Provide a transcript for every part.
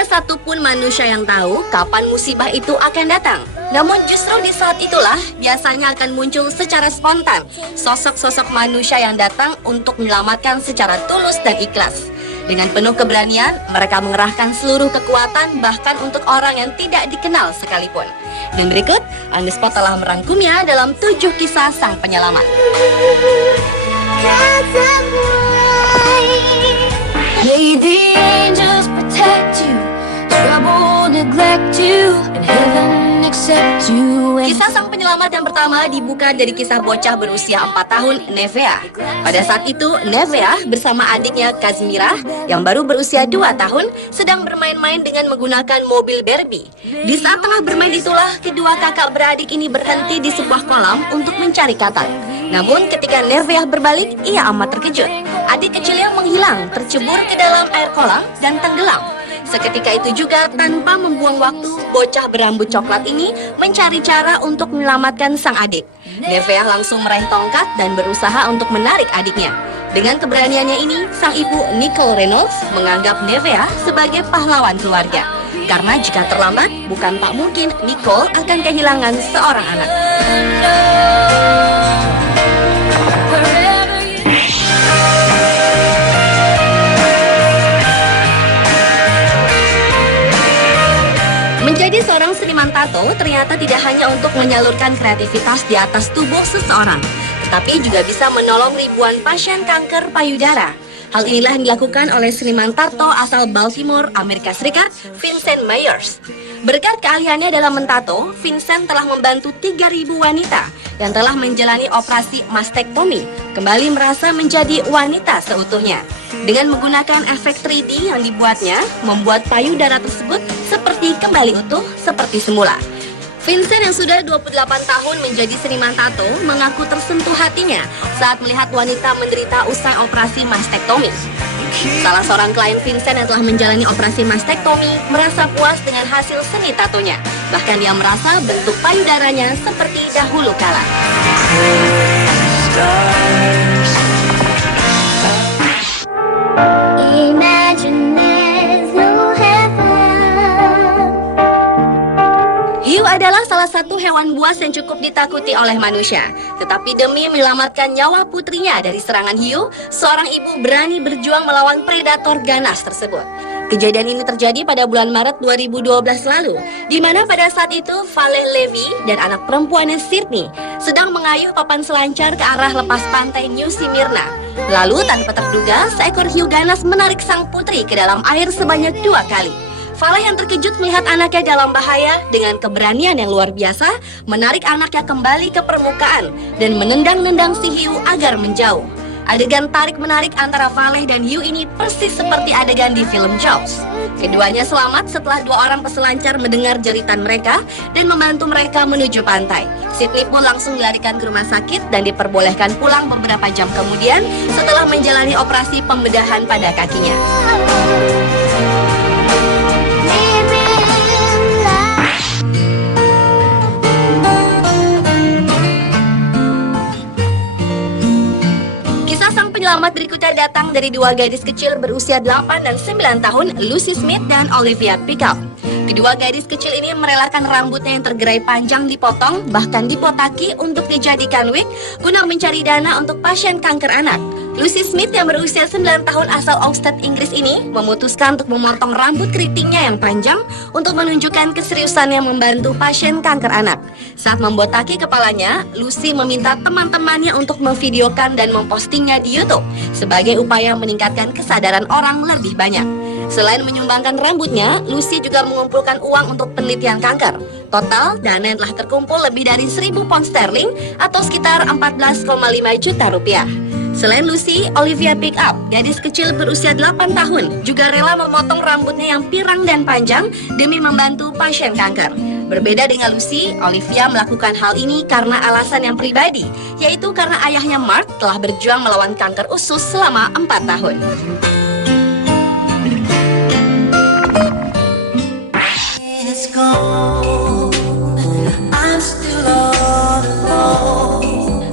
ada satupun manusia yang tahu kapan musibah itu akan datang. Namun justru di saat itulah biasanya akan muncul secara spontan sosok-sosok manusia yang datang untuk menyelamatkan secara tulus dan ikhlas. Dengan penuh keberanian, mereka mengerahkan seluruh kekuatan bahkan untuk orang yang tidak dikenal sekalipun. Dan berikut, Undispot telah merangkumnya dalam 7 kisah sang penyelamat. May the angels protect you, trouble neglect you, and heaven accept you. Kisah sang penyelamat yang pertama dibuka dari kisah bocah berusia 4 tahun, Nevea. Pada saat itu, Nevea bersama adiknya Kazmira yang baru berusia 2 tahun sedang bermain-main dengan menggunakan mobil Barbie. Di saat tengah bermain itulah, kedua kakak beradik ini berhenti di sebuah kolam untuk mencari katak. Namun ketika Nevea berbalik, ia amat terkejut. Adik kecilnya menghilang, tercebur ke dalam air kolam dan tenggelam. Seketika itu juga, tanpa membuang waktu, bocah berambut coklat ini mencari cara untuk menyelamatkan sang adik. Nevea langsung meraih tongkat dan berusaha untuk menarik adiknya. Dengan keberaniannya ini, sang ibu Nicole Reynolds menganggap Nevea sebagai pahlawan keluarga. Karena jika terlambat, bukan tak mungkin Nicole akan kehilangan seorang anak. Menjadi seorang seniman tato ternyata tidak hanya untuk menyalurkan kreativitas di atas tubuh seseorang, tetapi juga bisa menolong ribuan pasien kanker payudara. Hal inilah yang dilakukan oleh seniman tato asal Baltimore, Amerika Serikat, Vincent Myers. Berkat keahliannya dalam mentato, Vincent telah membantu 3.000 wanita yang telah menjalani operasi mastektomi kembali merasa menjadi wanita seutuhnya. Dengan menggunakan efek 3D yang dibuatnya, membuat payudara tersebut seperti kembali utuh seperti semula. Vincent yang sudah 28 tahun menjadi seniman tato mengaku tersentuh hatinya saat melihat wanita menderita usai operasi mastektomi. Salah seorang klien Vincent yang telah menjalani operasi mastektomi merasa puas dengan hasil seni tatonya. Bahkan dia merasa bentuk payudaranya seperti dahulu kala. Hiu adalah salah satu hewan buas yang cukup ditakuti oleh manusia. Tetapi demi menyelamatkan nyawa putrinya dari serangan hiu, seorang ibu berani berjuang melawan predator ganas tersebut. Kejadian ini terjadi pada bulan Maret 2012 lalu, di mana pada saat itu Valeh Levy dan anak perempuannya Sydney sedang mengayuh papan selancar ke arah lepas pantai New Smyrna. Lalu tanpa terduga, seekor hiu ganas menarik sang putri ke dalam air sebanyak 2 kali. Valeh yang terkejut melihat anaknya dalam bahaya dengan keberanian yang luar biasa, menarik anaknya kembali ke permukaan dan menendang-nendang si hiu agar menjauh. Adegan tarik-menarik antara Valeh dan hiu ini persis seperti adegan di film Jaws. Keduanya selamat setelah 2 orang peselancar mendengar jeritan mereka dan membantu mereka menuju pantai. Sydney pun langsung dilarikan ke rumah sakit dan diperbolehkan pulang beberapa jam kemudian setelah menjalani operasi pembedahan pada kakinya. Penyelamat berikutnya datang dari 2 gadis kecil berusia 8 dan 9 tahun, Lucy Smith dan Olivia Pickup. Kedua gadis kecil ini merelakan rambutnya yang tergerai panjang dipotong, bahkan dipotaki untuk dijadikan wig guna mencari dana untuk pasien kanker anak. Lucy Smith yang berusia 9 tahun asal Oxted, Inggris ini memutuskan untuk memotong rambut keritingnya yang panjang untuk menunjukkan keseriusannya membantu pasien kanker anak. Saat membotaki kepalanya, Lucy meminta teman-temannya untuk memvideokan dan mempostingnya di YouTube sebagai upaya meningkatkan kesadaran orang lebih banyak. Selain menyumbangkan rambutnya, Lucy juga mengumpulkan uang untuk penelitian kanker. Total, dana yang telah terkumpul lebih dari 1.000 pound sterling atau sekitar 14,5 juta rupiah. Selain Lucy, Olivia Pickup, gadis kecil berusia 8 tahun, juga rela memotong rambutnya yang pirang dan panjang demi membantu pasien kanker. Berbeda dengan Lucy, Olivia melakukan hal ini karena alasan yang pribadi, yaitu karena ayahnya Mark telah berjuang melawan kanker usus selama 4 tahun.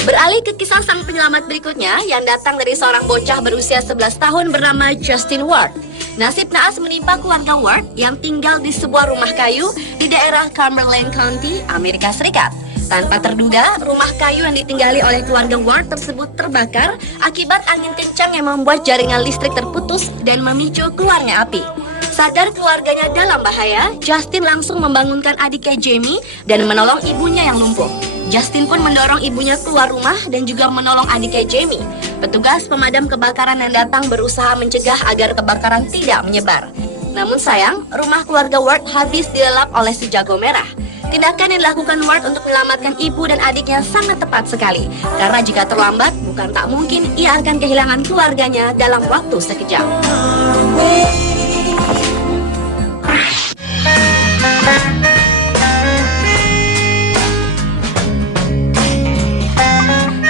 Beralih ke kisah sang penyelamat berikutnya yang datang dari seorang bocah berusia 11 tahun bernama Justin Ward. Nasib naas menimpa keluarga Ward yang tinggal di sebuah rumah kayu di daerah Cumberland County, Amerika Serikat. Tanpa terduga, rumah kayu yang ditinggali oleh keluarga Ward tersebut terbakar akibat angin kencang yang membuat jaringan listrik terputus dan memicu keluarnya api. Sadar keluarganya dalam bahaya, Justin langsung membangunkan adiknya Jamie dan menolong ibunya yang lumpuh. Justin pun mendorong ibunya keluar rumah dan juga menolong adiknya Jamie. Petugas pemadam kebakaran yang datang berusaha mencegah agar kebakaran tidak menyebar. Namun sayang, rumah keluarga Ward habis dilelap oleh si jago merah. Tindakan yang dilakukan Ward untuk menyelamatkan ibu dan adiknya sangat tepat sekali. Karena jika terlambat, bukan tak mungkin ia akan kehilangan keluarganya dalam waktu sekejap.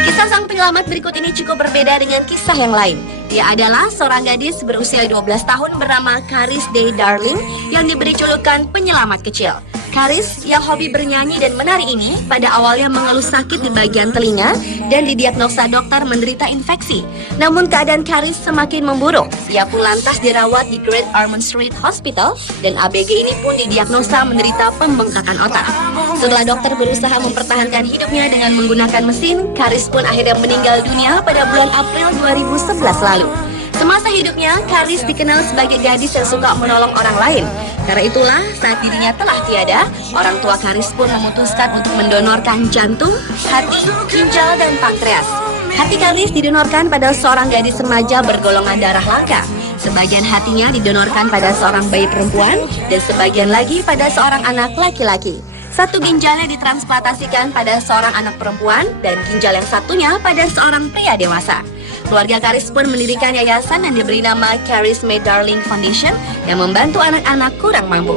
Kisah sang penyelamat berikut ini cukup berbeda dengan kisah yang lain. Dia adalah seorang gadis berusia 12 tahun bernama Charis Day Darling yang diberi julukan penyelamat kecil. Charis yang hobi bernyanyi dan menari ini pada awalnya mengeluh sakit di bagian telinga dan didiagnosa dokter menderita infeksi. Namun keadaan Charis semakin memburuk. Ia pun lantas dirawat di Great Ormond Street Hospital dan ABG ini pun didiagnosa menderita pembengkakan otak. Setelah dokter berusaha mempertahankan hidupnya dengan menggunakan mesin, Charis pun akhirnya meninggal dunia pada bulan April 2011 lalu. Semasa hidupnya, Charis dikenal sebagai gadis yang suka menolong orang lain. Karena itulah, saat dirinya telah tiada, orang tua Charis pun memutuskan untuk mendonorkan jantung, hati, ginjal, dan pankreas. Hati Charis didonorkan pada seorang gadis remaja bergolongan darah langka. Sebagian hatinya didonorkan pada seorang bayi perempuan, dan sebagian lagi pada seorang anak laki-laki. Satu ginjalnya ditransplantasikan pada seorang anak perempuan, dan ginjal yang satunya pada seorang pria dewasa. Keluarga Charis pun mendirikan yayasan yang diberi nama Charis May Darling Foundation yang membantu anak-anak kurang mampu.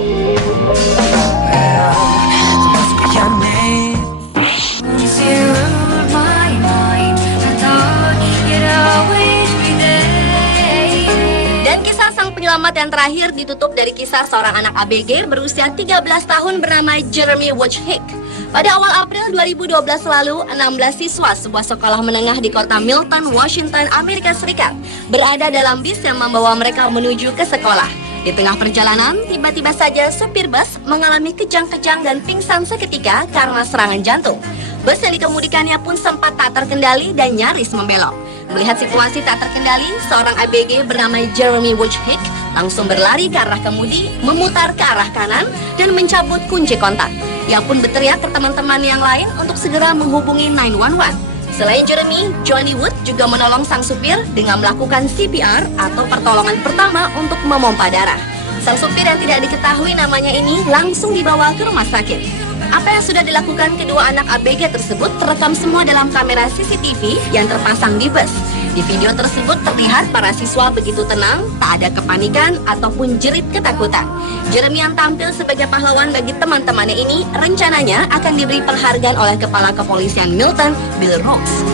Dan kisah sang penyelamat yang terakhir ditutup dari kisah seorang anak ABG berusia 13 tahun bernama Jeremy Wojcik. Pada awal April 2012 lalu, 16 siswa sebuah sekolah menengah di kota Milton, Washington, Amerika Serikat berada dalam bis yang membawa mereka menuju ke sekolah. Di tengah perjalanan, tiba-tiba saja supir bus mengalami kejang-kejang dan pingsan seketika karena serangan jantung. Bus yang dikemudikannya pun sempat tak terkendali dan nyaris membelok. Melihat situasi tak terkendali, seorang ABG bernama Jeremy Wojcik langsung berlari ke arah kemudi, memutar ke arah kanan, dan mencabut kunci kontak. Ia pun berteriak ke teman-teman yang lain untuk segera menghubungi 911. Selain Jeremy, Johnny Wood juga menolong sang supir dengan melakukan CPR atau pertolongan pertama untuk memompa darah. Sang supir yang tidak diketahui namanya ini langsung dibawa ke rumah sakit. Apa yang sudah dilakukan kedua anak ABG tersebut terekam semua dalam kamera CCTV yang terpasang di bus. Di video tersebut terlihat para siswa begitu tenang, tak ada kepanikan ataupun jerit ketakutan. Jeremy yang tampil sebagai pahlawan bagi teman-temannya ini rencananya akan diberi penghargaan oleh Kepala Kepolisian Milton, Bill Rose.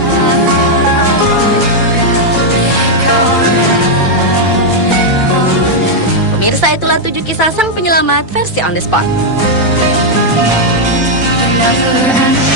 Pemirsa, itulah 7 kisah sang penyelamat versi on the spot. Never